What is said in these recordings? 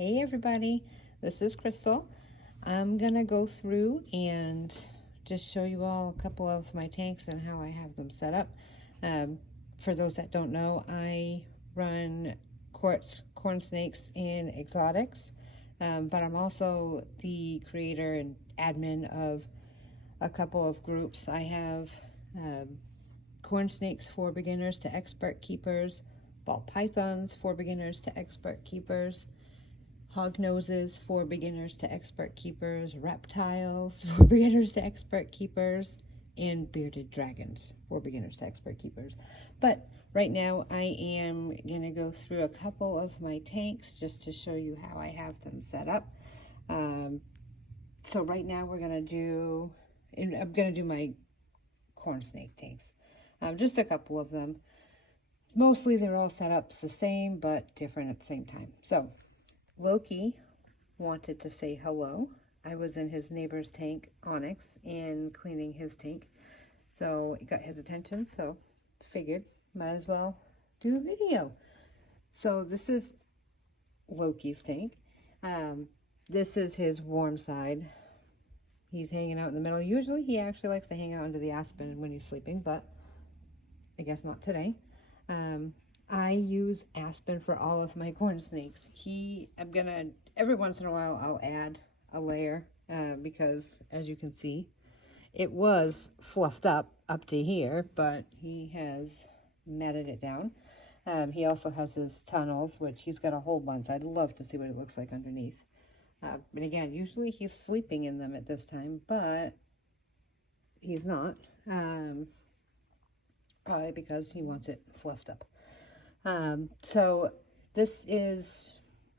Hey everybody, this is Crystal. I'm gonna go through and just show you all a couple of my tanks and how I have them set up. For those that don't know, I run Cornsnakes in exotics, but I'm also the creator and admin of a couple of groups. I have Cornsnakes for beginners to expert keepers, ball pythons for beginners to expert keepers, hog noses for beginners to expert keepers, reptiles for beginners to expert keepers, and bearded dragons for beginners to expert keepers. But right now I am going to go through a couple of my tanks just to show you how I have them set up. So right now I'm going to do my corn snake tanks. Just a couple of them. Mostly they're all set up the same but different at the same time. So Loki wanted to say hello. I was in his neighbor's tank, Onyx, and cleaning his tank. So it got his attention, so figured might as well do a video. So this is Loki's tank. This is his warm side. He's hanging out in the middle. Usually he actually likes to hang out under the aspen when he's sleeping, but I guess not today. I use aspen for all of my corn snakes. Every once in a while I'll add a layer because as you can see, it was fluffed up to here, but he has matted it down. He also has his tunnels, which he's got a whole bunch. I'd love to see what it looks like underneath. But again, usually he's sleeping in them at this time, but he's not. Probably because he wants it fluffed up. So this is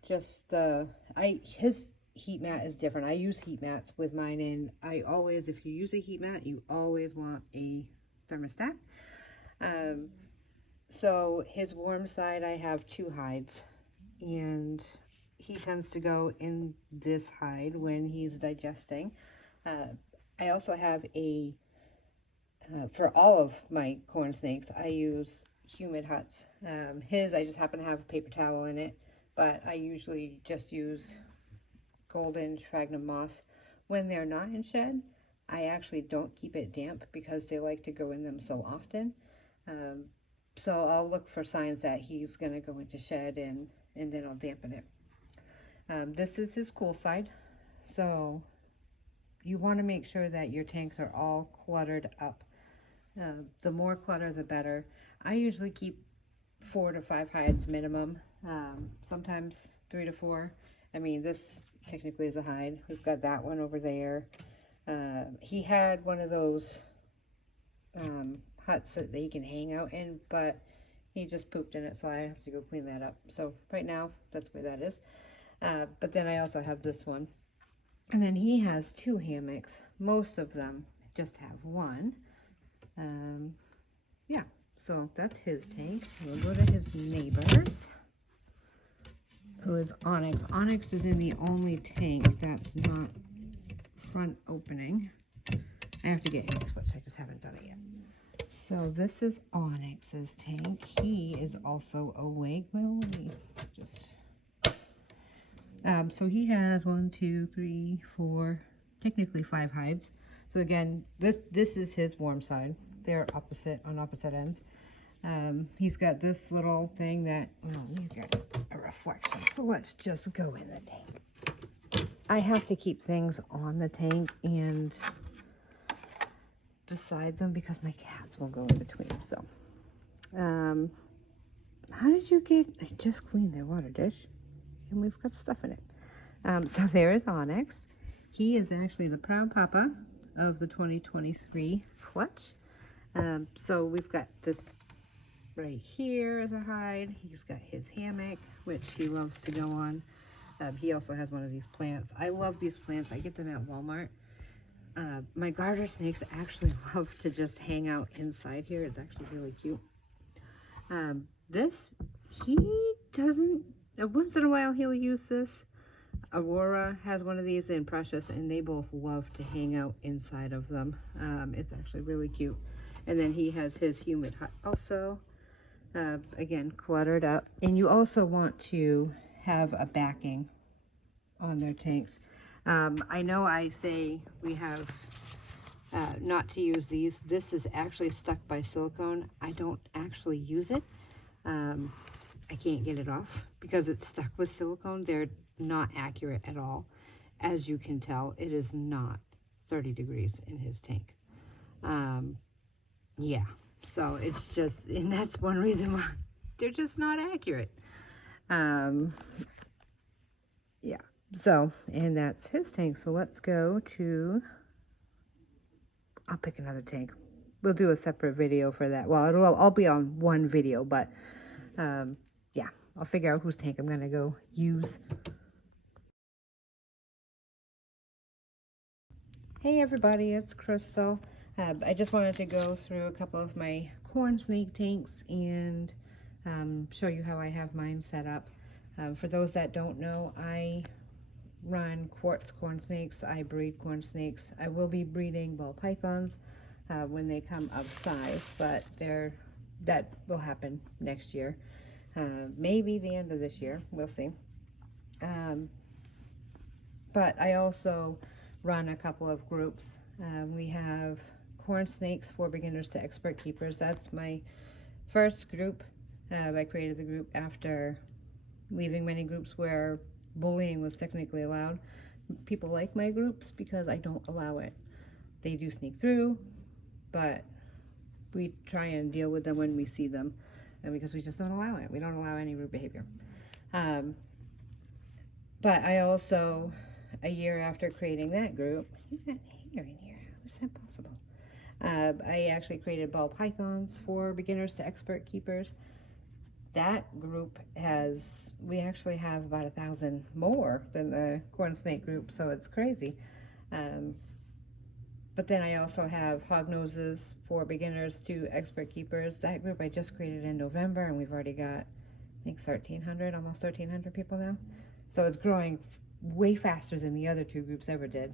just his heat mat is different. I use heat mats with mine, and if you use a heat mat, you always want a thermostat. So his warm side, I have 2 hides, and he tends to go in this hide when he's digesting. I also have for all of my corn snakes, I use humid huts. I just happen to have a paper towel in it, but I usually just use golden sphagnum moss. When they're not in shed, I actually don't keep it damp because they like to go in them so often. So I'll look for signs that he's going to go into shed, and then I'll dampen it. This is his cool side. So you want to make sure that your tanks are all cluttered up. The more clutter, the better. I usually keep 4 to 5 hides minimum, sometimes 3 to 4. I mean, this technically is a hide. We've got that one over there. He had one of those huts that he can hang out in, but he just pooped in it, so I have to go clean that up. So right now, that's where that is. But then I also have this one. And then he has 2 hammocks. Most of them just have one. Yeah, so that's his tank. We'll go to his neighbor's, who is Onyx. Onyx is in the only tank that's not front opening. I have to get him switched. I just haven't done it yet. So this is Onyx's tank. He is also awake. Well, let me just... so he has 1, 2, 3, 4, technically 5 hides. So again, this is his warm side. They're on opposite ends. He's got this little thing that, well, you got a reflection. So let's just go in the tank. I have to keep things on the tank and beside them because my cats will go in between. So, how did you I just cleaned their water dish and we've got stuff in it. So there is Onyx. He is actually the proud papa of the 2023 clutch. So we've got this right here as a hide. He's got his hammock, which he loves to go on. He also has one of these plants. I love these plants. I get them at Walmart. My garter snakes actually love to just hang out inside here. It's actually really cute. He doesn't, once in a while he'll use this. Aurora has one of these in Precious, and they both love to hang out inside of them. It's actually really cute. And then he has his humid hut also. Again, cluttered up. And you also want to have a backing on their tanks. I know I say we have not to use these. This is actually stuck by silicone. I don't actually use it. I can't get it off because it's stuck with silicone. They're not accurate at all. As you can tell, it is not 30 degrees in his tank. Yeah, so it's just, and that's one reason why they're just not accurate. Yeah, so, and that's his tank. So let's go to, I'll pick another tank. We'll do a separate video for that. Well, it'll all be on one video, but yeah, I'll figure out whose tank I'm gonna go use. Hey everybody, it's Crystal. I just wanted to go through a couple of my corn snake tanks and show you how I have mine set up. For those that don't know, I run quartz corn snakes. I breed corn snakes. I will be breeding ball pythons when they come of size, but that will happen next year. Maybe the end of this year, we'll see. But I also run a couple of groups. We have corn snakes for beginners to expert keepers. That's my first group. I created the group after leaving many groups where bullying was technically allowed. People like my groups because I don't allow it. They do sneak through, but we try and deal with them when we see them, and because we just don't allow it. We don't allow any rude behavior. But I also, a year after creating that group, he's got hair in here. How is that possible? I actually created ball pythons for beginners to expert keepers. That group has, we actually have about 1,000 more than the corn snake group, so it's crazy. But then I also have hog noses for beginners to expert keepers. That group I just created in November, and we've already got, I think, 1,300, almost 1,300 people now. So it's growing way faster than the other two groups ever did.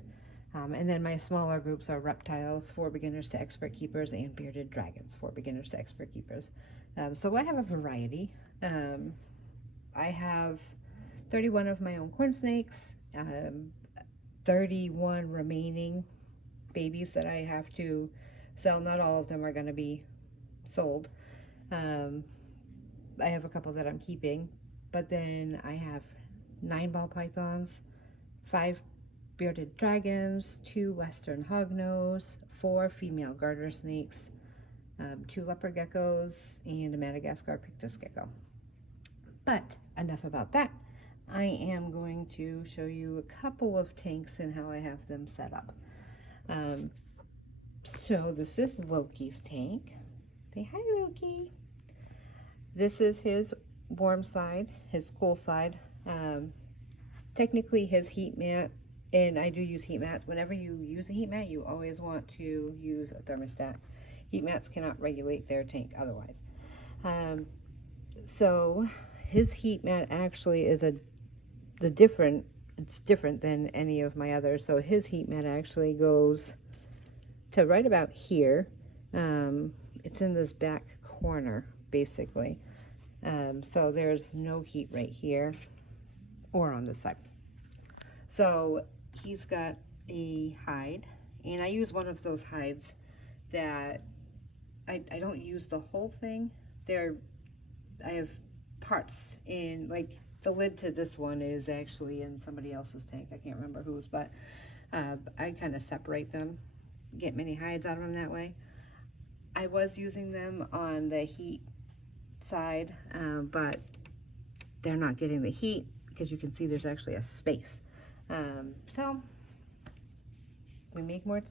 And then my smaller groups are reptiles for beginners to expert keepers and bearded dragons for beginners to expert keepers. So I have a variety. I have 31 of my own corn snakes, 31 remaining babies that I have to sell. Not all of them are going to be sold. I have a couple that I'm keeping, but then I have 9 ball pythons, 5 bearded dragons, 2 western hognose, 4 female garter snakes, 2 leopard geckos, and a Madagascar pictus gecko. But enough about that. I am going to show you a couple of tanks and how I have them set up. So this is Loki's tank. Say hi, Loki. This is his warm side, his cool side. Technically his heat mat, and I do use heat mats. Whenever you use a heat mat, you always want to use a thermostat. Heat mats cannot regulate their tank otherwise. So his heat mat actually is it's different than any of my others. So his heat mat actually goes to right about here. It's in this back corner, basically. So there's no heat right here or on this side. So he's got a hide, and I use one of those hides that I don't use the whole thing. I have parts in, like the lid to this one is actually in somebody else's tank. I can't remember whose, but I kind of separate them, get many hides out of them that way. I was using them on the heat side, but they're not getting the heat because you can see there's actually a space. So we make more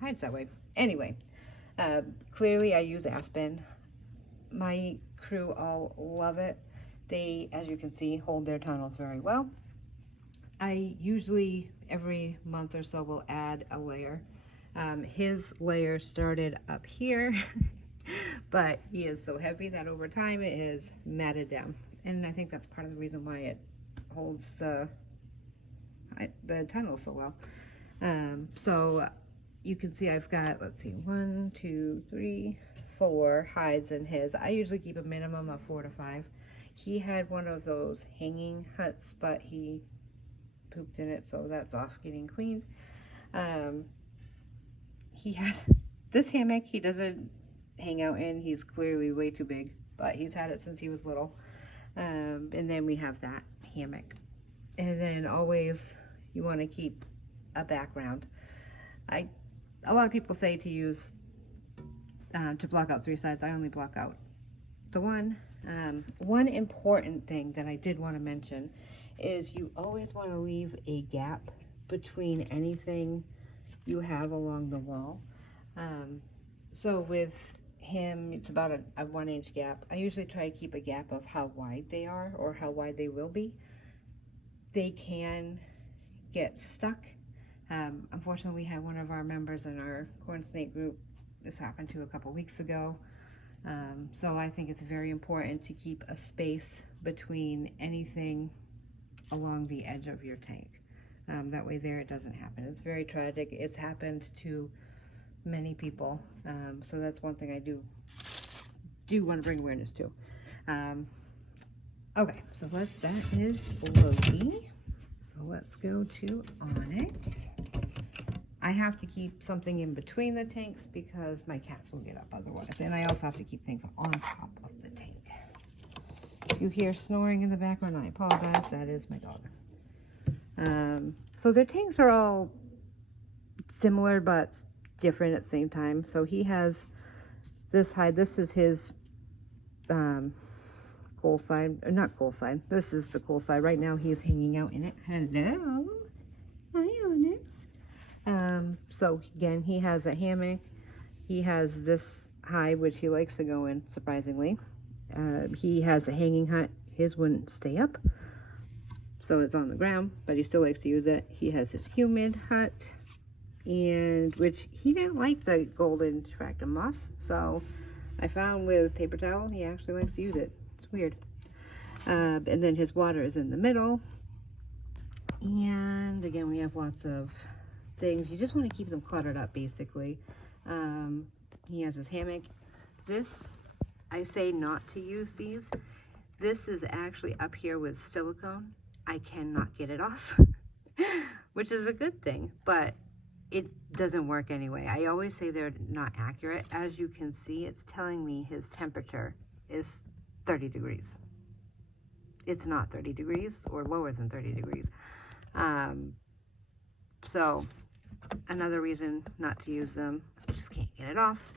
hides that way. Anyway, clearly I use aspen. My crew all love it. They, as you can see, hold their tunnels very well. I usually every month or so will add a layer. His layer started up here, but he is so heavy that over time it is matted down. And I think that's part of the reason why it holds the tunnel so well. So you can see I've got, let's see, 1, 2, 3, 4 hides in his. I usually keep a minimum of 4 to 5. He had one of those hanging huts, but he pooped in it, so that's off getting cleaned. He has this hammock he doesn't hang out in. He's clearly way too big, but he's had it since he was little. And then we have that hammock. And then always you want to keep a background. A lot of people say to use, to block out 3 sides. I only block out the one. One important thing that I did want to mention is you always want to leave a gap between anything you have along the wall. So with him, it's about a 1-inch gap. I usually try to keep a gap of how wide they are or how wide they will be. They can get stuck. Unfortunately, we had one of our members in our corn snake group, this happened to a couple weeks ago. So I think it's very important to keep a space between anything along the edge of your tank. That way there it doesn't happen. It's very tragic. It's happened to many people. So that's one thing I do want to bring awareness to. Okay, so that is Loki. So let's go to Onyx. I have to keep something in between the tanks because my cats will get up otherwise. And I also have to keep things on top of the tank. If you hear snoring in the background, I apologize. That is my dog. So their tanks are all similar but different at the same time. So he has this hide. This is his coal side. Not coal side. This is the coal side. Right now he's hanging out in it. Hello. Hi, Onyx. So again, he has a hammock. He has this hide, which he likes to go in, surprisingly. He has a hanging hut. His wouldn't stay up, so it's on the ground, but he still likes to use it. He has his humid hut, and which he didn't like the golden sphagnum moss, so I found with paper towel, he actually likes to use it. It's weird. And then his water is in the middle. And again, we have lots of things. You just want to keep them cluttered up, basically. He has his hammock. This, I say not to use these. This is actually up here with silicone. I cannot get it off, which is a good thing, but it doesn't work anyway. I always say they're not accurate. As you can see, it's telling me his temperature is 30 degrees. It's not 30 degrees or lower than 30 degrees. So another reason not to use them, I just can't get it off.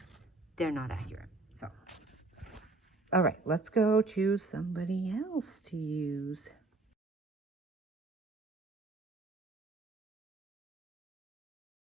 They're not accurate. So, all right, let's go choose somebody else to use.